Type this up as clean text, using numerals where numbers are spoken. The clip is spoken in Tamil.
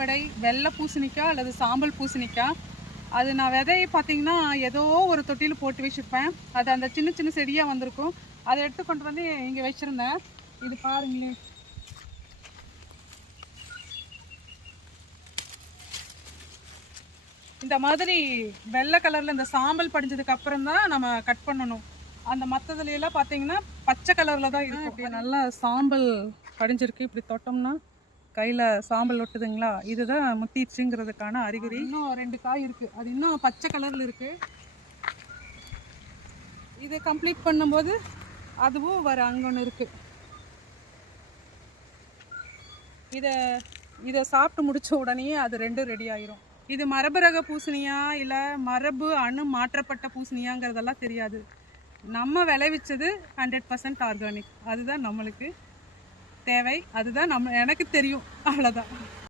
விடை வெள்ளை பூசணிக்காய் அல்லது சாம்பல் பூசணிக்காய். அது நான் விதையை பார்த்தீங்கன்னா ஏதோ ஒரு தொட்டியில் போட்டு வச்சுருப்பேன். அது அந்த சின்ன சின்ன செடியாக வந்திருக்கும். அதை எடுத்து கொண்டு வந்து இங்கே வச்சுருந்தேன். இது பாருங்களேன். இந்த மாதிரி வெள்ளை கலரில் இந்த சாம்பல் படிஞ்சதுக்கு அப்புறம் தான் நம்ம கட் பண்ணணும். அந்த மற்றதுலாம் பார்த்தீங்கன்னா பச்சை கலரில் தான் இருக்கும். இப்படி நல்லா சாம்பல் படிஞ்சிருக்கு. இப்படி தொட்டோம்னா கையில் சாம்பல் ஒட்டுதுங்களா, இதுதான் முத்திடுச்சுங்கிறதுக்கான அறிகுறி. இன்னும் 2 காய் இருக்குது, அது இன்னும் பச்சை கலரில் இருக்குது. இதை கம்ப்ளீட் பண்ணும்போது அதுவும் வர அங்கே ஒன்று இருக்குது. இதை சாப்பிட்டு முடித்த உடனே அது 2 ரெடி ஆயிரும். இது மரபு ரக பூசணியா இல்லை மரபு அணு மாற்றப்பட்ட பூசணியாங்கிறதெல்லாம் தெரியாது. நம்ம விளைவிச்சது 100% ஆர்கானிக். அதுதான் நம்மளுக்கு தேவை, அதுதான் எனக்கு தெரியும், அவ்வளோதான்.